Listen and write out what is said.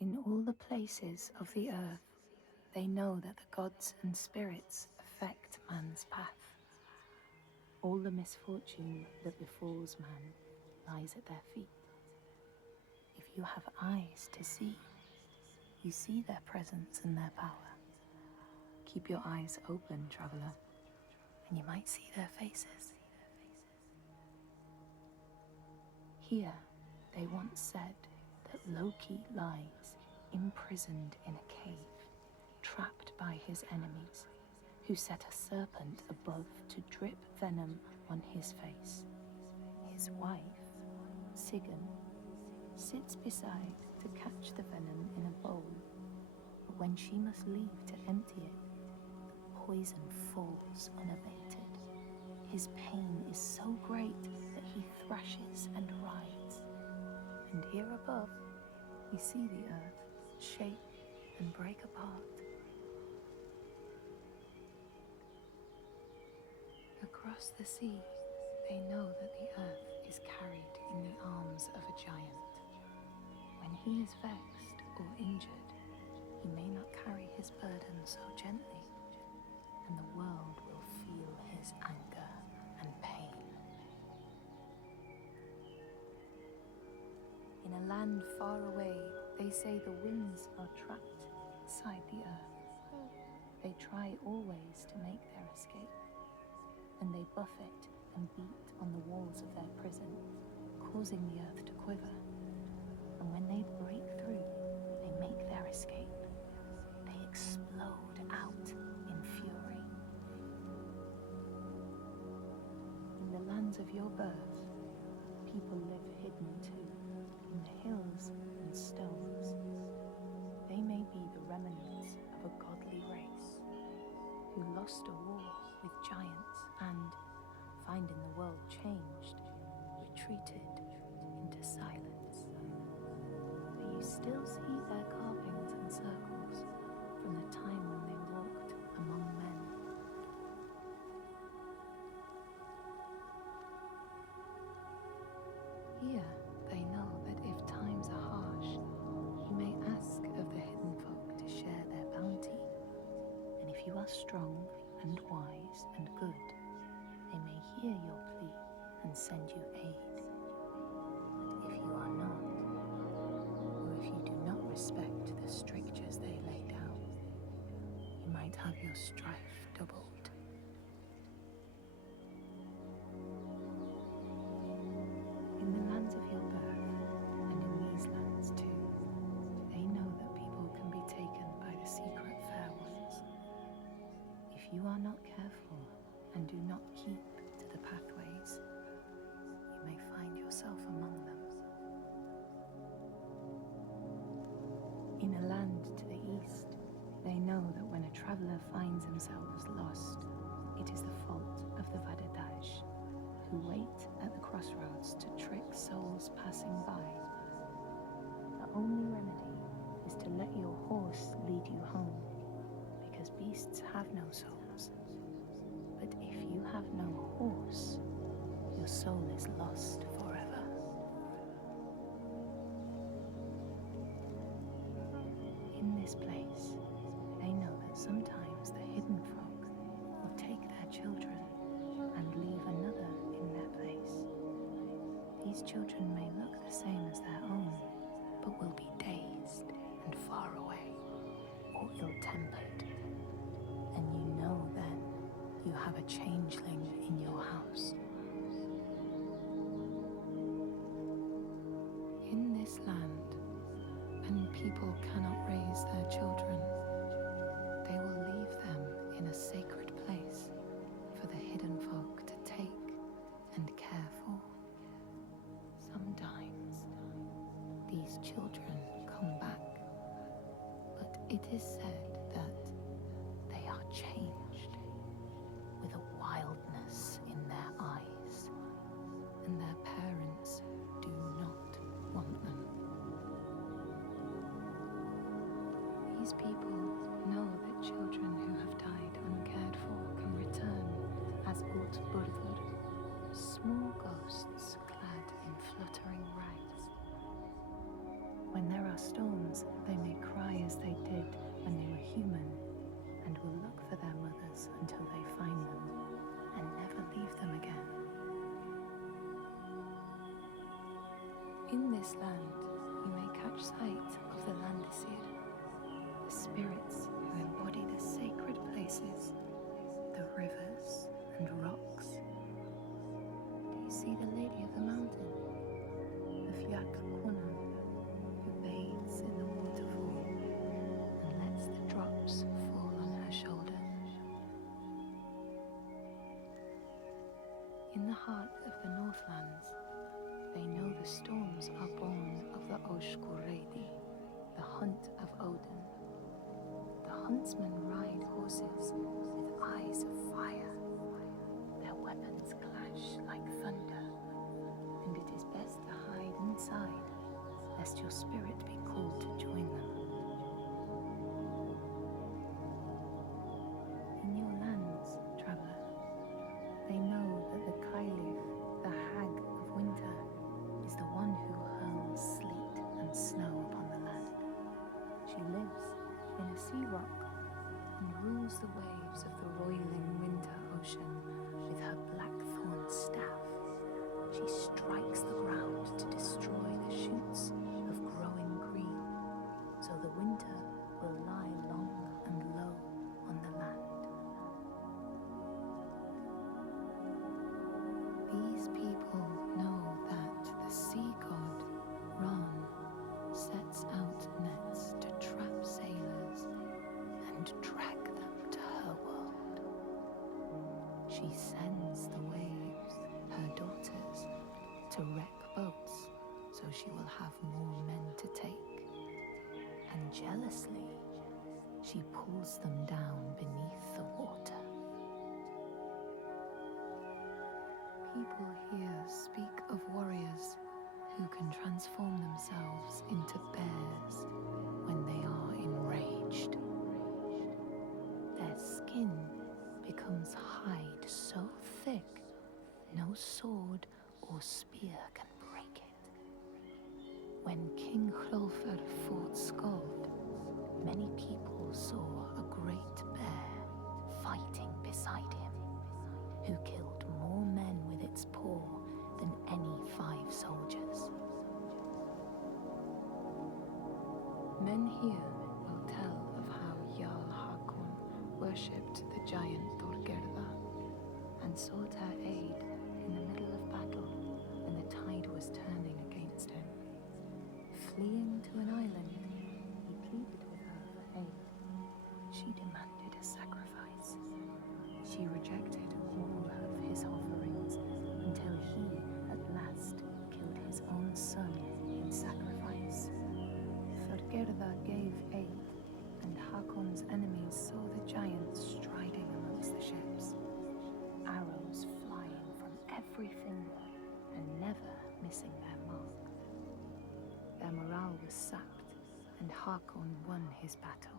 In all the places of the earth, they know that the gods and spirits affect man's path. All the misfortune that befalls man lies at their feet. If you have eyes to see, you see their presence and their power. Keep your eyes open, traveler, and you might see their faces. Here, they once said that Loki lies imprisoned in a cave, trapped by his enemies, who set a serpent above to drip venom on his face. His wife, Sigyn, sits beside to catch the venom in a bowl, but when she must leave to empty it, the poison falls unabated. His pain is so great that he thrashes and writhes. And here above, we see the earth shake and break apart. Across the sea, they know that the earth is carried in the arms of a giant. When he is vexed or injured, he may not carry his burden so gently, and the world will feel his anger and pain. In a land far away, they say the winds are trapped inside the earth. They try always to make their escape, and they buffet and beat on the walls of their prison, causing the earth to quiver. And when they break through, they make their escape. They explode out in fury. In the lands of your birth, people live hidden too, in the hills and stones. They may be the remnants of a godly race who lost a war with giants and, finding the world changed, retreated into silence. But you still see their carvings and circles from the time when they walked among men. Here, they know that if times are harsh, you may ask of the hidden folk to share their bounty. And if you are strong and wise and good, they may hear your plea and send you aid. But if you are not, or if you do not respect the strictures they lay down, you might have your strife doubled. In the lands of your birth, and in these lands too, they know that people can be taken by the secret fair ones. If you are not careful and do not keep to the pathways, you may find yourself among them. In a land to the east, they know that when a traveler finds themselves lost, it is the fault of the Vadadash, who wait at the crossroads to trick souls passing by. The only remedy is to let your horse lead you home, because beasts have no souls. But if you have no horse, your soul is lost forever. In this place, they know that sometimes the hidden folk will take their children and leave another in their place. These children may look the same as their own, but will be dazed and far away, or ill-tempered. And you know then you have a changeling in your house. In this land, when people cannot raise their children, they will leave them in a sacred place for the hidden folk to take and care for. Sometimes these children come back, but it is said that they are changed, with a wildness in their eyes, and their parents do not want them. These people know that children who have died uncared for can return as Utburður, small ghosts clad in fluttering rags. When there are storms, they In this land, you may catch sight of the Landesir, the spirits who embody the sacred places, the rivers and rocks. Do you see the Lady of the Mountain, the Fyak Kuna, who bathes in the waterfall and lets the drops fall on her shoulder? In the heart of the Northlands, they know the storms are born of the Oshkuredi, the hunt of Odin. The huntsmen ride horses with eyes of fire. Their weapons clash like thunder, and it is best to hide inside, lest your spirit be called to join them. In your lands, traveler, they know that the Kailif, the hag of winter, is the one who hurls sleet and snow upon the land. She lives in a sea rock and rules the waves of the roiling winter ocean with her blackthorn staff. She strikes the ground to destroy the shoots of growing green, so the winter will lie long and low on the land. These people know that the sea god, Ran, sets out nets to trap sailors and drag them to her world. She sends the waves, her daughters, to wreck boats so she will have more men to take. And jealously, she pulls them down beneath the water. People here speak of warriors who can transform themselves into bears when they are enraged. Their skin becomes hide so thick no sword or spear can break it. When King Hrolfr fought Skald, many people saw a great bear fighting beside him, who killed more men with its paw than any 5 soldiers. Men here will tell of how Jarl Hakon worshipped the giant Thorgerða and sought her aid in the middle of battle when the tide was turning against him. Fleeing to an island, he pleaded with her for aid. She demanded a sacrifice. She rejected all of his offerings until he, at last, killed his own son in sacrifice. Thorgerða gave aid, and Hakon's enemies saw the giants striding amongst the ships, arrows flying from every finger and never missing their mark. Their morale was sapped, and Hakon won his battle.